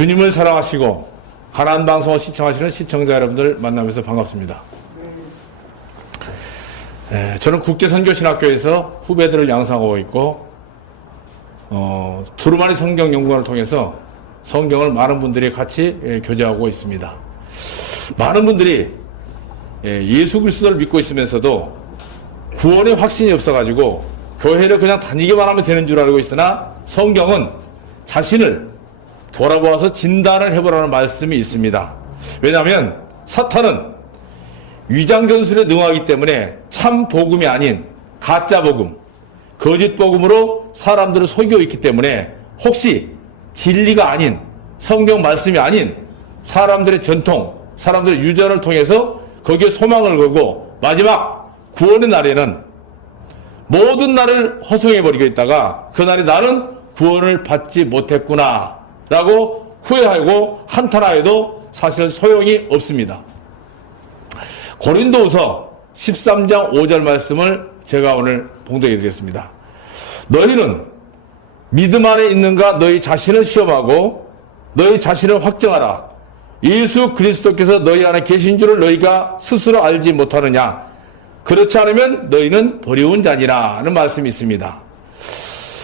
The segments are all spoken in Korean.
주님을 사랑하시고 가나안 방송을 시청하시는 시청자 여러분들 만나면서 반갑습니다. 저는 국제선교신학교에서 후배들을 양성하고 있고 두루마리 성경연구원을 통해서 성경을 많은 분들이 같이 교제하고 있습니다. 많은 분들이 예수 그리스도를 믿고 있으면서도 구원의 확신이 없어가지고 교회를 그냥 다니기만 하면 되는 줄 알고 있으나 성경은 자신을 돌아보아서 진단을 해보라는 말씀이 있습니다. 왜냐하면 사탄은 위장전술에 능하기 때문에 참 복음이 아닌 가짜 복음, 거짓 복음으로 사람들을 속이고 있기 때문에 혹시 진리가 아닌 성경 말씀이 아닌 사람들의 전통, 사람들의 유전을 통해서 거기에 소망을 걸고 마지막 구원의 날에는 모든 날을 허송해버리고 있다가 그날에 나는 구원을 받지 못했구나 라고 후회하고 한탄하여도 사실 소용이 없습니다. 고린도후서 13장 5절 말씀을 제가 오늘 봉독해 드리겠습니다. 너희는 믿음 안에 있는가 너희 자신을 시험하고 너희 자신을 확정하라. 예수 그리스도께서 너희 안에 계신 줄을 너희가 스스로 알지 못하느냐. 그렇지 않으면 너희는 버리운 자니라 하는 말씀이 있습니다.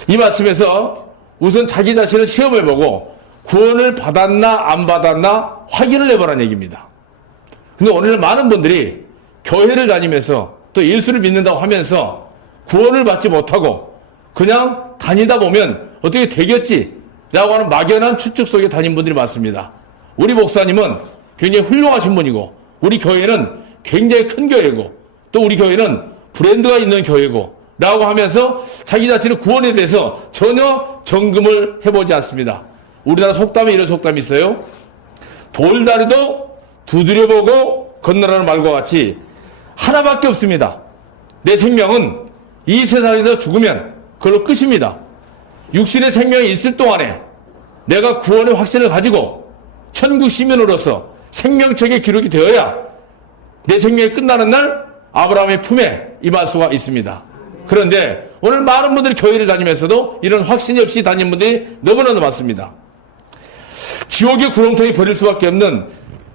이 말씀에서 우선 자기 자신을 시험해보고 구원을 받았나 안 받았나 확인을 해보라는 얘기입니다. 근데 오늘 많은 분들이 교회를 다니면서 또 예수를 믿는다고 하면서 구원을 받지 못하고 그냥 다니다 보면 어떻게 되겠지 라고 하는 막연한 추측 속에 다닌 분들이 많습니다. 우리 목사님은 굉장히 훌륭하신 분이고 우리 교회는 굉장히 큰 교회고 또 우리 교회는 브랜드가 있는 교회고 라고 하면서 자기 자신의 구원에 대해서 전혀 점검을 해보지 않습니다. 우리나라 속담에 이런 속담이 있어요. 돌다리도 두드려보고 건너라는 말과 같이 하나밖에 없습니다. 내 생명은 이 세상에서 죽으면 그걸로 끝입니다. 육신의 생명이 있을 동안에 내가 구원의 확신을 가지고 천국 시민으로서 생명책에 기록이 되어야 내 생명이 끝나는 날 아브라함의 품에 임할 수가 있습니다. 그런데 오늘 많은 분들이 교회를 다니면서도 이런 확신이 없이 다니는 분들이 너무나도 많습니다. 지옥의 구렁텅이 버릴 수밖에 없는,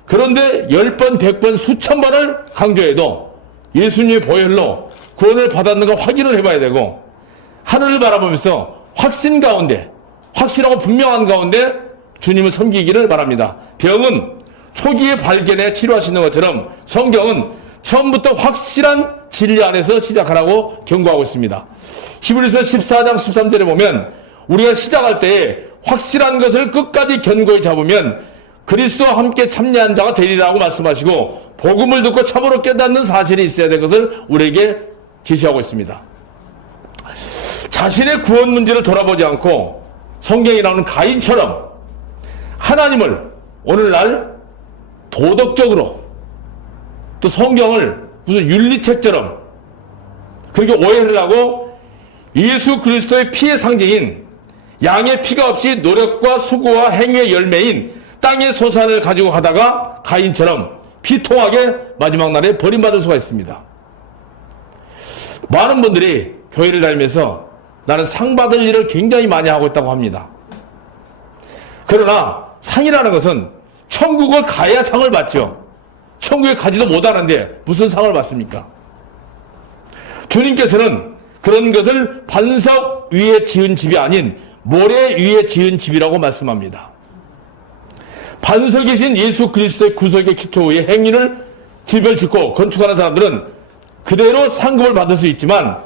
그런데 10번, 100번, 수천 번을 강조해도 예수님의 보혈로 구원을 받았는가 확인을 해봐야 되고 하늘을 바라보면서 확신 가운데, 확실하고 분명한 가운데 주님을 섬기기를 바랍니다. 병은 초기에 발견해 치료하시는 것처럼 성경은 처음부터 확실한 진리 안에서 시작하라고 경고하고 있습니다. 히브리서 14장 13절에 보면 우리가 시작할 때에 확실한 것을 끝까지 견고히 잡으면 그리스도와 함께 참여한 자가 되리라고 말씀하시고 복음을 듣고 참으로 깨닫는 사실이 있어야 될 것을 우리에게 제시하고 있습니다. 자신의 구원 문제를 돌아보지 않고 성경에 나오는 가인처럼 하나님을 오늘날 도덕적으로 또 성경을 무슨 윤리책처럼 그렇게 오해를 하고 예수 그리스도의 피의 상징인 양의 피가 없이 노력과 수고와 행위의 열매인 땅의 소산을 가지고 가다가 가인처럼 비통하게 마지막 날에 버림받을 수가 있습니다. 많은 분들이 교회를 다니면서 나는 상 받을 일을 굉장히 많이 하고 있다고 합니다. 그러나 상이라는 것은 천국을 가야 상을 받죠. 천국에 가지도 못하는데 무슨 상을 받습니까? 주님께서는 그런 것을 반석 위에 지은 집이 아닌 모래 위에 지은 집이라고 말씀합니다. 반석이신 예수 그리스도의 구속의 기초 위에 행위를 집을 짓고 건축하는 사람들은 그대로 상급을 받을 수 있지만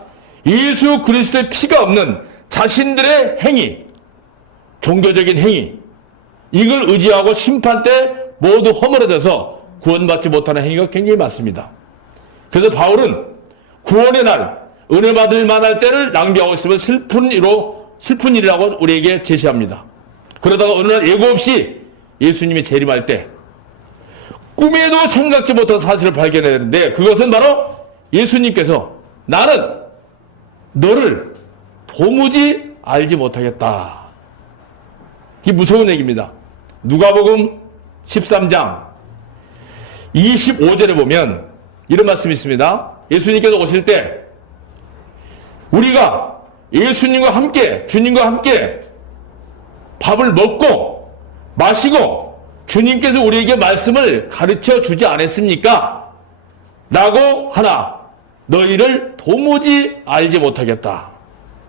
예수 그리스도의 피가 없는 자신들의 행위, 종교적인 행위, 이걸 의지하고 심판 때 모두 허물어져서 구원받지 못하는 행위가 굉장히 많습니다. 그래서 바울은 구원의 날, 은혜 받을 만할 때를 낭비하고 있으면 슬픈 일이라고 우리에게 제시합니다. 그러다가 어느 날 예고 없이 예수님이 재림할 때 꿈에도 생각지 못한 사실을 발견해야 되는데 그것은 바로 예수님께서 나는 너를 도무지 알지 못하겠다. 이게 무서운 얘기입니다. 누가복음 13장 25절에 보면 이런 말씀이 있습니다. 예수님께서 오실 때 우리가 예수님과 함께, 주님과 함께 밥을 먹고 마시고 주님께서 우리에게 말씀을 가르쳐 주지 않았습니까? 라고 하나 너희를 도무지 알지 못하겠다.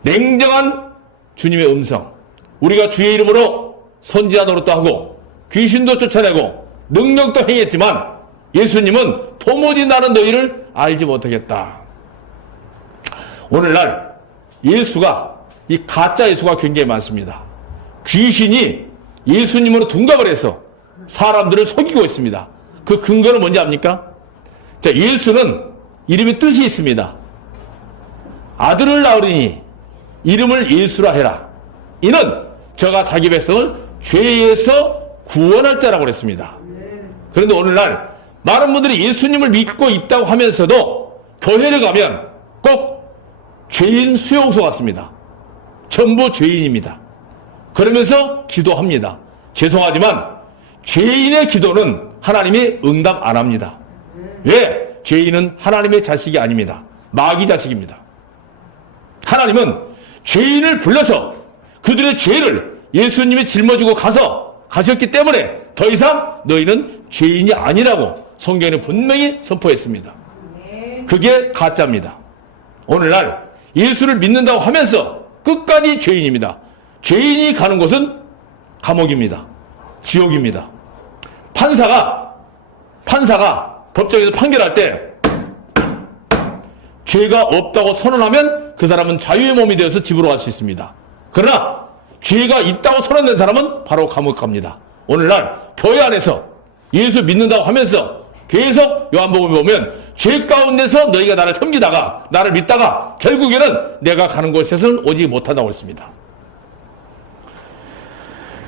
냉정한 주님의 음성. 우리가 주의 이름으로 선지자 노릇도 하고 귀신도 쫓아내고 능력도 행했지만 예수님은 도무지 나는 너희를 알지 못하겠다. 오늘날 예수가, 이 가짜 예수가 굉장히 많습니다. 귀신이 예수님으로 둔갑을 해서 사람들을 속이고 있습니다. 그 근거는 뭔지 압니까? 자, 예수는 이름이 뜻이 있습니다. 아들을 낳으리니 이름을 예수라 해라. 이는 저가 자기 백성을 죄에서 구원할 자라고 그랬습니다. 그런데 오늘날 많은 분들이 예수님을 믿고 있다고 하면서도 교회를 가면 꼭 죄인 수용소 같습니다. 전부 죄인입니다. 그러면서 기도합니다. 죄송하지만 죄인의 기도는 하나님이 응답 안 합니다. 왜? 죄인은 하나님의 자식이 아닙니다. 마귀 자식입니다. 하나님은 죄인을 불러서 그들의 죄를 예수님이 짊어지고 가셨기 때문에 더 이상 너희는 죄인이 아니라고 성경에는 분명히 선포했습니다. 그게 가짜입니다. 오늘날 예수를 믿는다고 하면서 끝까지 죄인입니다. 죄인이 가는 곳은 감옥입니다. 지옥입니다. 판사가 법정에서 판결할 때 죄가 없다고 선언하면 그 사람은 자유의 몸이 되어서 집으로 갈 수 있습니다. 그러나 죄가 있다고 선언된 사람은 바로 감옥 갑니다. 오늘날 교회 안에서 예수 믿는다고 하면서 계속 요한복음에 보면 죄 가운데서 너희가 나를 섬기다가 나를 믿다가 결국에는 내가 가는 곳에서는 오지 못한다고 했습니다.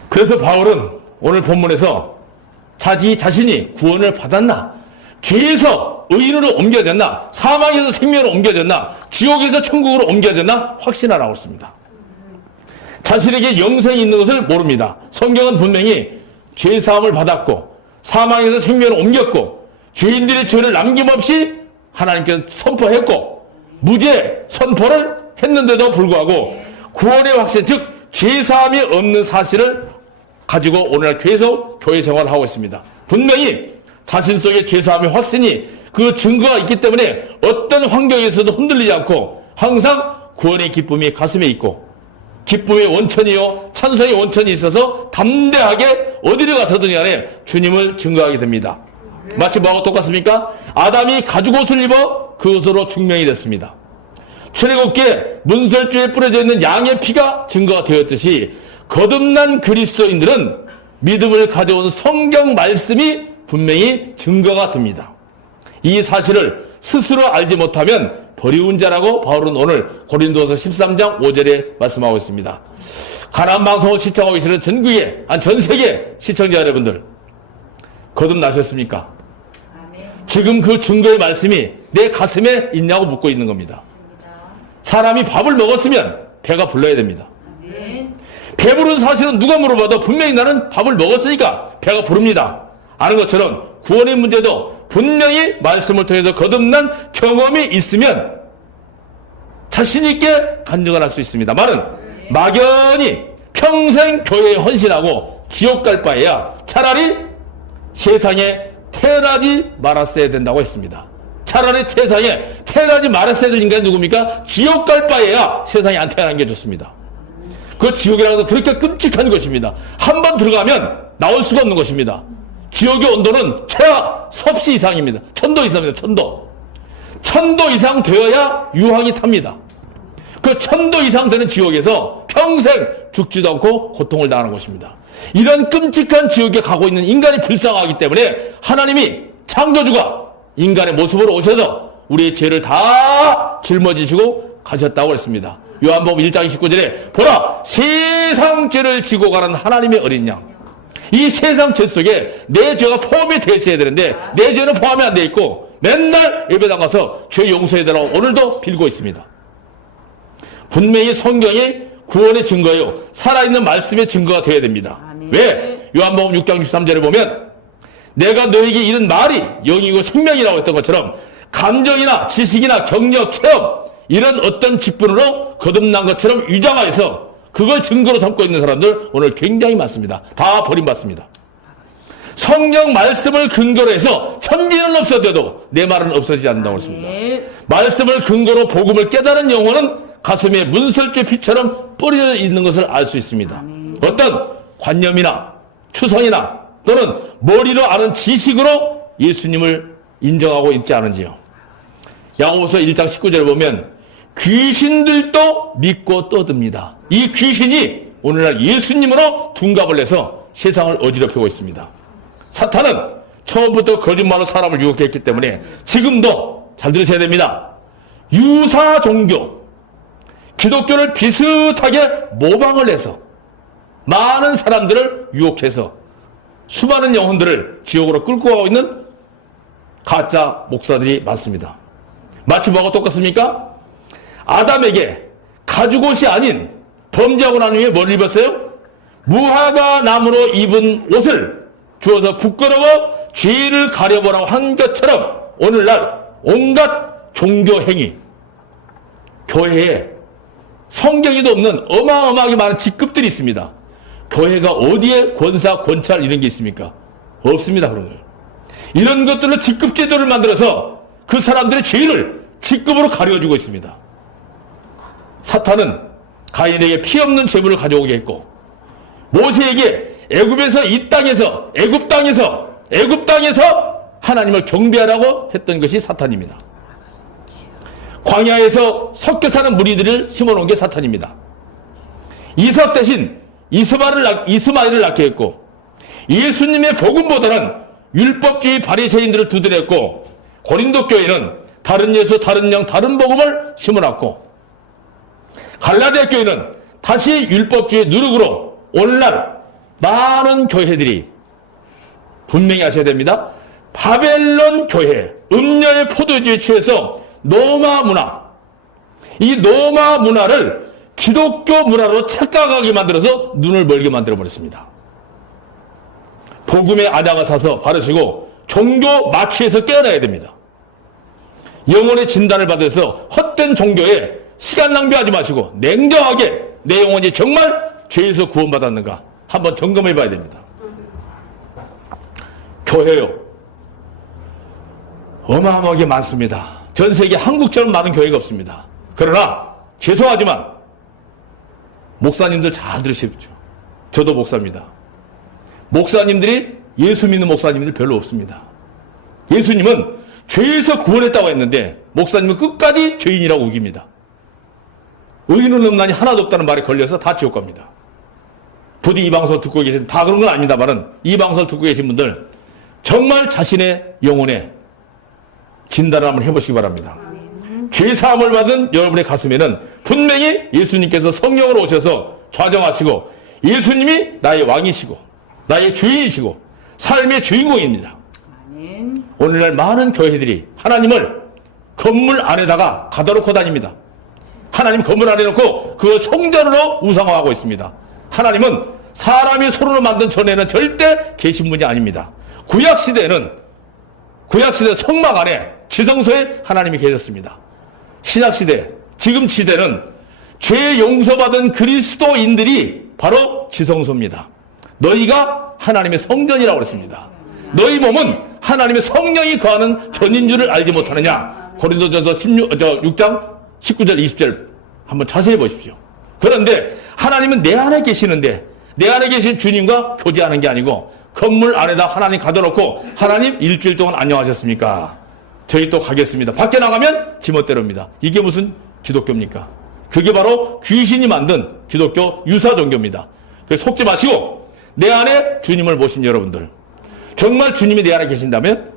그래서 바울은 오늘 본문에서 자신이 구원을 받았나, 죄에서 의인으로 옮겨졌나, 사망에서 생명으로 옮겨졌나, 지옥에서 천국으로 옮겨졌나 확신하라고 했습니다. 자신에게 영생이 있는 것을 모릅니다. 성경은 분명히 죄사함을 받았고 사망에서 생명으로 옮겼고 죄인들의 죄를 남김없이 하나님께서 선포했고 무죄 선포를 했는데도 불구하고 구원의 확신, 즉 죄사함이 없는 사실을 가지고 오늘날 계속 교회 생활을 하고 있습니다. 분명히 자신 속에 죄사함의 확신이 그 증거가 있기 때문에 어떤 환경에서도 흔들리지 않고 항상 구원의 기쁨이 가슴에 있고 기쁨의 원천이요 찬송의 원천이 있어서 담대하게 어디를 가서든 간에 주님을 증거하게 됩니다. 마치 뭐하고 똑같습니까? 아담이 가죽옷을 입어 그것으로 중명이 됐습니다. 출애굽기에 문설주에 뿌려져 있는 양의 피가 증거가 되었듯이 거듭난 그리스도인들은 믿음을 가져온 성경 말씀이 분명히 증거가 됩니다. 이 사실을 스스로 알지 못하면 버리운 자라고 바울은 오늘 고린도서 13장 5절에 말씀하고 있습니다. 가나안 방송을 시청하고 계시는 전국에, 전 세계 시청자 여러분들, 거듭나셨습니까? 지금 그 증거의 말씀이 내 가슴에 있냐고 묻고 있는 겁니다. 사람이 밥을 먹었으면 배가 불러야 됩니다. 배부른 사실은 누가 물어봐도 분명히 나는 밥을 먹었으니까 배가 부릅니다. 아는 것처럼 구원의 문제도 분명히 말씀을 통해서 거듭난 경험이 있으면 자신 있게 간증을 할 수 있습니다만은 막연히 평생 교회에 헌신하고 지옥 갈 바에야 차라리 세상에 태어나지 말았어야 된다고 했습니다. 차라리 세상에 태어나지 말았어야 될 인간이 누굽니까? 지옥 갈 바에야 세상에 안 태어난 게 좋습니다. 그 지옥이라는 것은 그렇게 끔찍한 것입니다. 한 번 들어가면 나올 수가 없는 것입니다. 지옥의 온도는 최하 섭씨 이상입니다. 1000도 이상입니다. 1000도. 1000도 이상 되어야 유황이 탑니다. 그 1000도 이상 되는 지옥에서 평생 죽지도 않고 고통을 당하는 것입니다. 이런 끔찍한 지옥에 가고 있는 인간이 불쌍하기 때문에 하나님이 창조주가 인간의 모습으로 오셔서 우리의 죄를 다 짊어지시고 가셨다고 했습니다. 요한복음 1장 29절에 보라 세상 죄를 지고 가는 하나님의 어린 양. 이 세상 죄 속에 내 죄가 포함이 되어 있어야 되는데 내 죄는 포함이 안 되어 있고 맨날 예배당 가서 죄 용서해달라고 오늘도 빌고 있습니다. 분명히 성경이 구원의 증거요 살아있는 말씀의 증거가 되어야 됩니다. 아멘. 왜? 요한복음 6장 13절에 보면 내가 너에게 이른 말이 영이고 생명이라고 했던 것처럼 감정이나 지식이나 경력, 체험 이런 어떤 직분으로 거듭난 것처럼 위장하여서 그걸 증거로 삼고 있는 사람들 오늘 굉장히 많습니다. 다 버림받습니다. 성경 말씀을 근거로 해서 천지는 없어져도 내 말은 없어지지 않는다고 했습니다. 말씀을 근거로 복음을 깨달은 영혼은 가슴에 문설주 빛처럼 뿌려져 있는 것을 알 수 있습니다. 어떤 관념이나 추성이나 또는 머리로 아는 지식으로 예수님을 인정하고 있지 않은지요. 야고보서 1장 19절을 보면 귀신들도 믿고 떠듭니다. 이 귀신이 오늘날 예수님으로 둔갑을 해서 세상을 어지럽히고 있습니다. 사탄은 처음부터 거짓말로 사람을 유혹했기 때문에 지금도 잘 들으셔야 됩니다. 유사 종교, 기독교를 비슷하게 모방을 해서 많은 사람들을 유혹해서 수많은 영혼들을 지옥으로 끌고 가고 있는 가짜 목사들이 많습니다. 마치 뭐하고 똑같습니까? 아담에게 가죽옷이 아닌 범죄하고 난 후에 뭘 입었어요? 무화과 나무로 입은 옷을 주어서 부끄러워 죄를 가려보라고 한 것처럼 오늘날 온갖 종교 행위, 교회에 성경에도 없는 어마어마하게 많은 직급들이 있습니다. 교회가 어디에 권사, 권찰 이런 게 있습니까? 없습니다. 그런 거예요. 이런 것들로 직급 제도를 만들어서 그 사람들의 죄를 직급으로 가려주고 있습니다. 사탄은 가인에게 피 없는 제물을 가져오게 했고 모세에게 애굽에서 이 땅에서 애굽 땅에서 하나님을 경배하라고 했던 것이 사탄입니다. 광야에서 섞여 사는 무리들을 심어놓은 게 사탄입니다. 이삭 대신 이스마엘을 낳게 했고 예수님의 복음보다는 율법주의 바리새인들을 두드렸고 고린도 교회는 다른 예수, 다른 영, 다른 복음을 심어놨고 갈라디아 교회는 다시 율법주의 누룩으로 오늘날 많은 교회들이 분명히 아셔야 됩니다. 바벨론 교회, 음녀의 포도주에 취해서 노마 문화, 이 노마 문화를 기독교 문화로 착각하게 만들어서 눈을 멀게 만들어버렸습니다. 복음의 안약을 사서 바르시고 종교 마취에서 깨어나야 됩니다. 영혼의 진단을 받아서 헛된 종교에 시간 낭비하지 마시고 냉정하게 내 영혼이 정말 죄에서 구원받았는가 한번 점검해 봐야 됩니다. 교회요. 어마어마하게 많습니다. 전 세계 한국처럼 많은 교회가 없습니다. 그러나 죄송하지만 목사님들 잘 들으십시오. 저도 목사입니다. 목사님들이 예수 믿는 목사님들 별로 없습니다. 예수님은 죄에서 구원했다고 했는데 목사님은 끝까지 죄인이라고 우깁니다. 의인은 없나니 하나도 없다는 말에 걸려서 다 지옥 갑니다. 부디 이 방송을 듣고 계신 다 그런 건 아닙니다만은 이 방송을 듣고 계신 분들 정말 자신의 영혼에 진단을 한번 해보시기 바랍니다. 죄사함을 받은 여러분의 가슴에는 분명히 예수님께서 성령으로 오셔서 좌정하시고 예수님이 나의 왕이시고 나의 주인이시고 삶의 주인공입니다. 오늘날 많은 교회들이 하나님을 건물 안에다가 가둬놓고 다닙니다. 하나님 건물 안에 놓고 그 성전으로 우상화하고 있습니다. 하나님은 사람이 손으로 만든 전에는 절대 계신 분이 아닙니다. 구약시대는 성막 안에 지성소에 하나님이 계셨습니다. 신약시대, 지금 시대는 죄 용서받은 그리스도인들이 바로 지성소입니다. 너희가 하나님의 성전이라고 그랬습니다. 너희 몸은 하나님의 성령이 거하는 전인 줄을 알지 못하느냐. 고린도전서 6장 19절 20절 한번 자세히 보십시오. 그런데 하나님은 내 안에 계시는데 내 안에 계신 주님과 교제하는 게 아니고 건물 안에다 하나님 가둬놓고 하나님 일주일 동안 안녕하셨습니까? 저희 또 가겠습니다. 밖에 나가면 지멋대로입니다. 이게 무슨 기독교입니까? 그게 바로 귀신이 만든 기독교 유사 종교입니다. 그래서 속지 마시고 내 안에 주님을 모신 여러분들 정말 주님이 내 안에 계신다면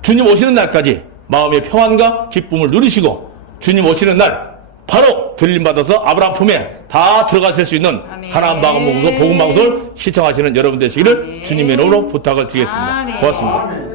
주님 오시는 날까지 마음의 평안과 기쁨을 누리시고 주님 오시는 날 바로 들림받아서 아브라함 품에 다 들어가실 수 있는 가나안 복음 방송을 시청하시는 여러분 되시기를 주님의 이름으로 부탁을 드리겠습니다. 고맙습니다.